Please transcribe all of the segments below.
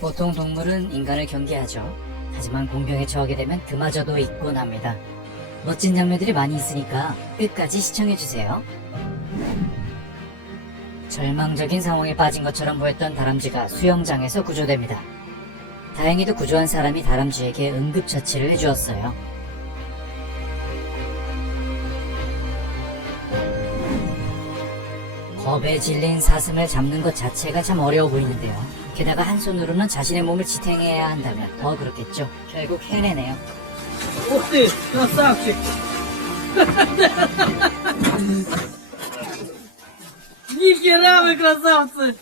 보통 동물은 인간을 경계하죠. 하지만 공병에 처하게 되면 그마저도 잊고 납니다. 멋진 장면들이 많이 있으니까 끝까지 시청해주세요. 절망적인 상황에 빠진 것처럼 보였던 다람쥐가 수영장에서 구조됩니다. 다행히도 구조한 사람이 다람쥐에게 응급처치를 해주었어요. 겁에 질린 사슴을 잡는 것 자체가 참 어려워 보이는데요. 게다가 한 손으로는 자신의 몸을 지탱해야 한다면 더 그렇겠죠. 결국 해내네요. Ух ты, красавчик! Ни хера вы красавцы!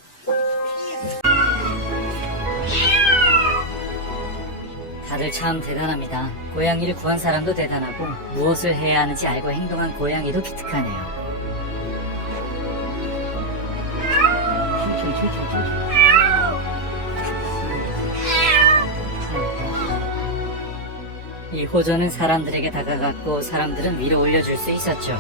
다들 참 대단합니다. 고양이를 구한 사람도 대단하고 무엇을 해야 하는지 알고 행동한 고양이도 기특하네요. 이 호전은 사람들에게 다가갔고 사람들은 위로 올려줄 수 있었죠.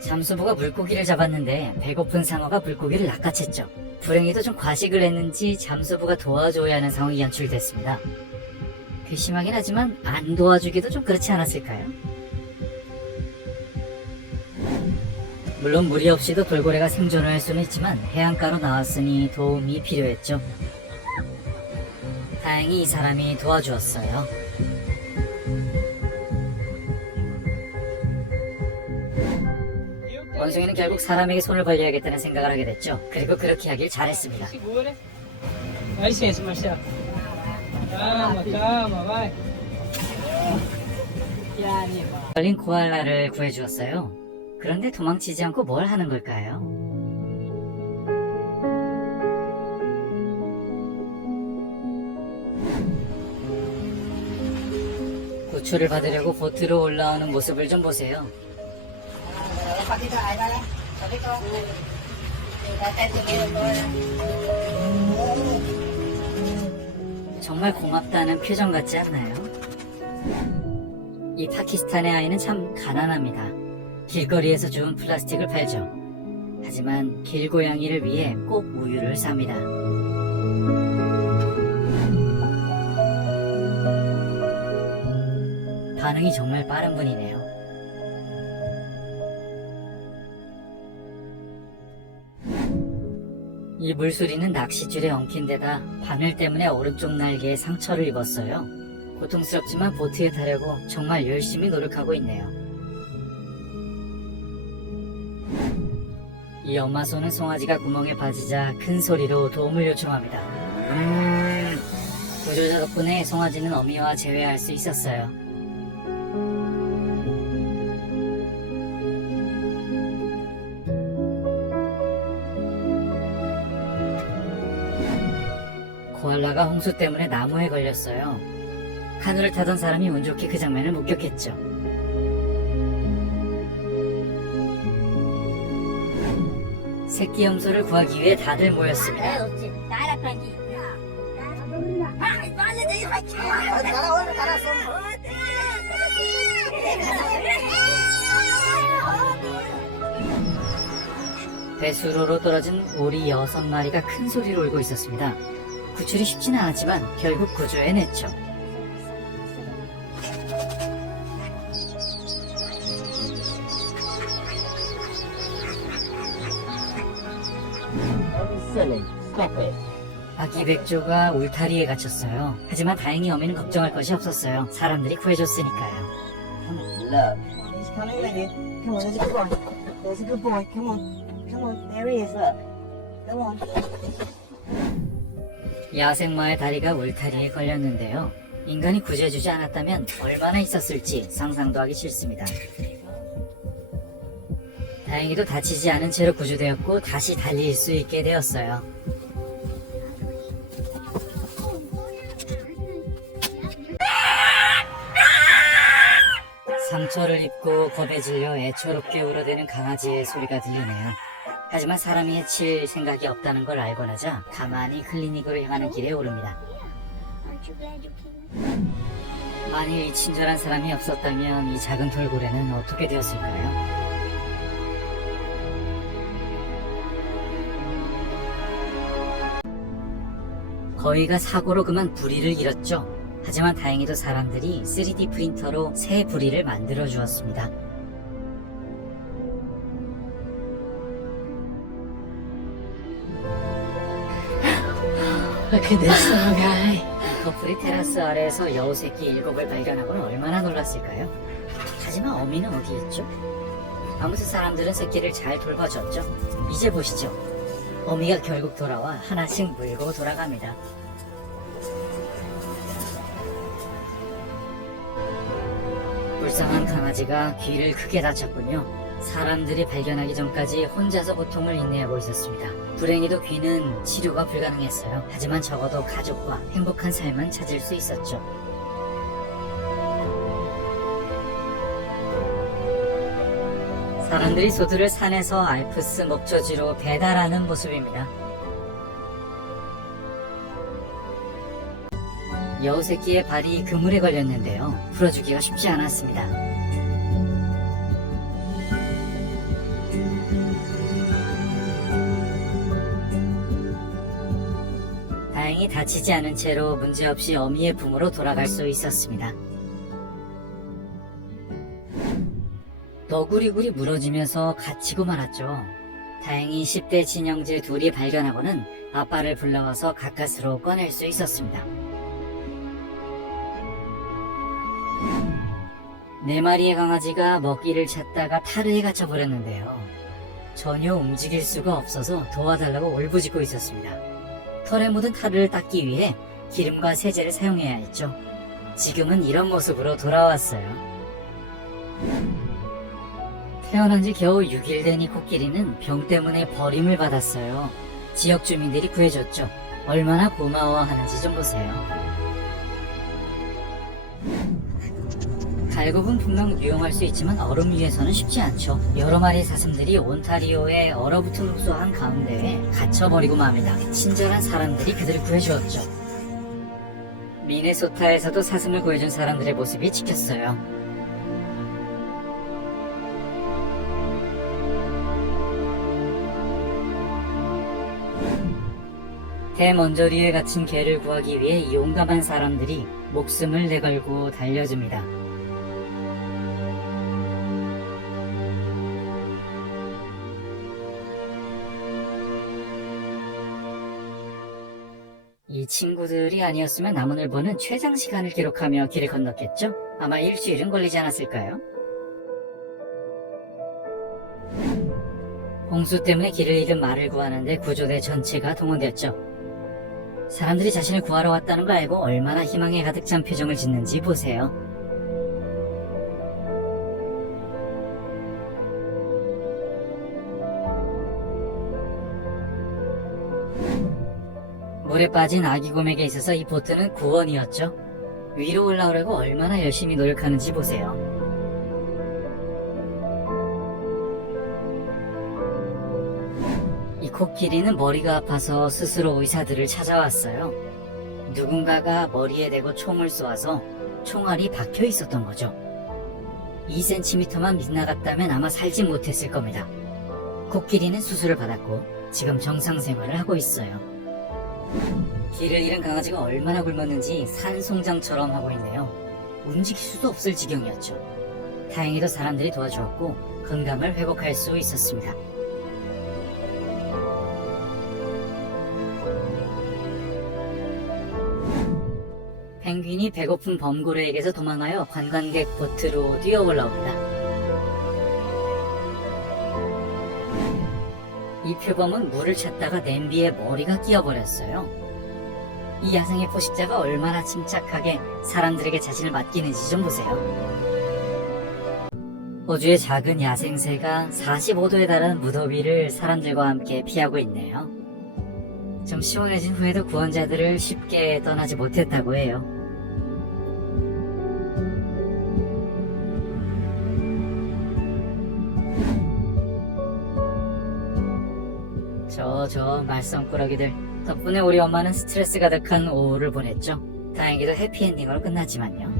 잠수부가 물고기를 잡았는데 배고픈 상어가 물고기를 낚아챘죠. 불행히도 좀 과식을 했는지 잠수부가 도와줘야 하는 상황이 연출됐습니다. 괘씸하긴 하지만 안 도와주기도 좀 그렇지 않았을까요? 물론 무리 없이도 돌고래가 생존을 할 수는 있지만 해안가로 나왔으니 도움이 필요했죠. 다행히 이 사람이 도와주었어요. 원숭이는 결국 사람에게 손을 벌려야겠다는 생각을 하게 됐죠. 그리고 그렇게 하길 잘했습니다. Segura. Dá licença, Marcelo. Calma, calma, vai. 걸린 코알라를 구해주었어요. 그런데 도망치지 않고 뭘 하는 걸까요? 구출을 받으려고 보트로 올라오는 모습을 좀 보세요. 정말 고맙다는 표정 같지 않나요? 이 파키스탄의 아이는 참 가난합니다. 길거리에서 주운 플라스틱을 팔죠. 하지만 길고양이를 위해 꼭 우유를 삽니다. 반응이 정말 빠른 분이네요. 이 물소리는 낚싯줄에 엉킨 데다 바늘 때문에 오른쪽 날개에 상처를 입었어요. 고통스럽지만 보트에 타려고 정말 열심히 노력하고 있네요. 이 엄마 소는 송아지가 구멍에 빠지자 큰 소리로 도움을 요청합니다. 구조자 덕분에 송아지는 어미와 재회할 수 있었어요. 코알라가 홍수 때문에 나무에 걸렸어요. 카누를 타던 사람이 운 좋게 그 장면을 목격했죠. 새끼 염소를 구하기 위해 다들 모였습니다. 배수로로 떨어진 오리 6마리가 큰 소리로 울고 있었습니다. 구출이 쉽지는 않았지만 결국 구조해냈죠. 아기 백조가 울타리에 갇혔어요. 하지만 다행히 어미는 걱정할 것이 없었어요. 사람들이 구해줬으니까요. Look, he's coming with you. Come on, there's a good boy. There's a good boy. Come on. Come on, there he is, look. Come on. 야생마의 다리가 울타리에 걸렸는데요. 인간이 구제해주지 않았다면 얼마나 있었을지 상상도 하기 싫습니다. 다행히도 다치지 않은 채로 구조되었고 다시 달릴 수 있게 되었어요. 상처를 입고 겁에 질려 애처롭게 울어대는 강아지의 소리가 들리네요. 하지만 사람이 해칠 생각이 없다는 걸 알고 나자 가만히 클리닉으로 향하는 길에 오릅니다. 만일 이 친절한 사람이 없었다면 이 작은 돌고래는 어떻게 되었을까요? 거위가 사고로 그만 부리를 잃었죠. 하지만 다행히도 사람들이 3D 프린터로 새 부리를 만들어 주었습니다. Look at this little guy. 이 커플이 테라스 아래에서 여우새끼 7을 발견하고는 얼마나 놀랐을까요? 하지만 어미는 어디 있죠? 아무튼 사람들은 새끼를 잘 돌봐줬죠. 이제 보시죠. 어미가 결국 돌아와 하나씩 물고 돌아갑니다. 불쌍한 강아지가 귀를 크게 다쳤군요. 사람들이 발견하기 전까지 혼자서 고통을 인내하고 있었습니다. 불행히도 귀는 치료가 불가능했어요. 하지만 적어도 가족과 행복한 삶은 찾을 수 있었죠. 사람들이 소들을 산에서 알프스 목초지로 배달하는 모습입니다. 여우새끼의 발이 그물에 걸렸는데요. 풀어주기가 쉽지 않았습니다. 다행히 다치지 않은 채로 문제없이 어미의 품으로 돌아갈 수 있었습니다. 너구리굴이 무너지면서 갇히고 말았죠. 다행히 10대 친형제 둘이 발견하고는 아빠를 불러와서 가까스로 꺼낼 수 있었습니다. 4마리의 강아지가 먹이를 찾다가 타르에 갇혀버렸는데요. 전혀 움직일 수가 없어서 도와달라고 울부짖고 있었습니다. 털에 묻은 타르를 닦기 위해 기름과 세제를 사용해야 했죠. 지금은 이런 모습으로 돌아왔어요. 태어난 지 겨우 6일 된 이 코끼리는 병 때문에 버림을 받았어요. 지역 주민들이 구해줬죠. 얼마나 고마워하는지 좀 보세요. 갈굽은 분명 유용할 수 있지만 얼음 위에서는 쉽지 않죠. 여러 마리 사슴들이 온타리오의 얼어붙은 호수 한 가운데에 갇혀버리고 맙니다. 친절한 사람들이 그들을 구해주었죠. 미네소타에서도 사슴을 구해준 사람들의 모습이 찍혔어요. 대먼저리에 갇힌 개를 구하기 위해 용감한 사람들이 목숨을 내걸고 달려줍니다. 이 친구들이 아니었으면 나무늘보는 최장 시간을 기록하며 길을 건넜겠죠? 아마 일주일은 걸리지 않았을까요? 홍수 때문에 길을 잃은 말을 구하는데 구조대 전체가 동원됐죠. 사람들이 자신을 구하러 왔다는 걸 알고 얼마나 희망에 가득 찬 표정을 짓는지 보세요. 물에 빠진 아기 곰에게 있어서 이 보트는 구원이었죠. 위로 올라오려고 얼마나 열심히 노력하는지 보세요. 이 코끼리는 머리가 아파서 스스로 의사들을 찾아왔어요. 누군가가 머리에 대고 총을 쏘아서 총알이 박혀 있었던 거죠. 2cm만 빗나갔다면 아마 살지 못했을 겁니다. 코끼리는 수술을 받았고 지금 정상 생활을 하고 있어요. 길을 잃은 강아지가 얼마나 굶었는지 산송장처럼 하고 있네요. 움직일 수도 없을 지경이었죠. 다행히도 사람들이 도와주었고 건강을 회복할 수 있었습니다. 펭귄이 배고픈 범고래에게서 도망하여 관광객 보트로 뛰어 올라옵니다. 이 표범은 물을 찾다가 냄비에 머리가 끼어버렸어요. 이 야생의 포식자가 얼마나 침착하게 사람들에게 자신을 맡기는지 좀 보세요. 호주의 작은 야생새가 45도에 달하는 무더위를 사람들과 함께 피하고 있네요. 좀 시원해진 후에도 구원자들을 쉽게 떠나지 못했다고 해요. 저 말썽꾸러기들 덕분에 우리 엄마는 스트레스 가득한 오후를 보냈죠. 다행히도 해피엔딩으로 끝났지만요.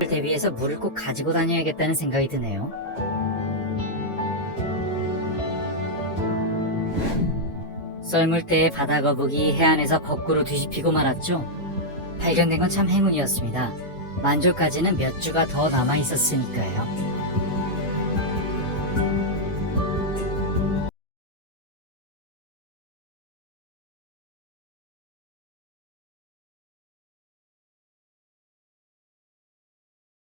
대비해서 물을 꼭 가지고 다녀야겠다는 생각이 드네요. 썰물 때의 바다 거북이 해안에서 거꾸로 뒤집히고 말았죠. 발견된 건 참 행운이었습니다. 만조까지는 몇 주가 더 남아 있었으니까요.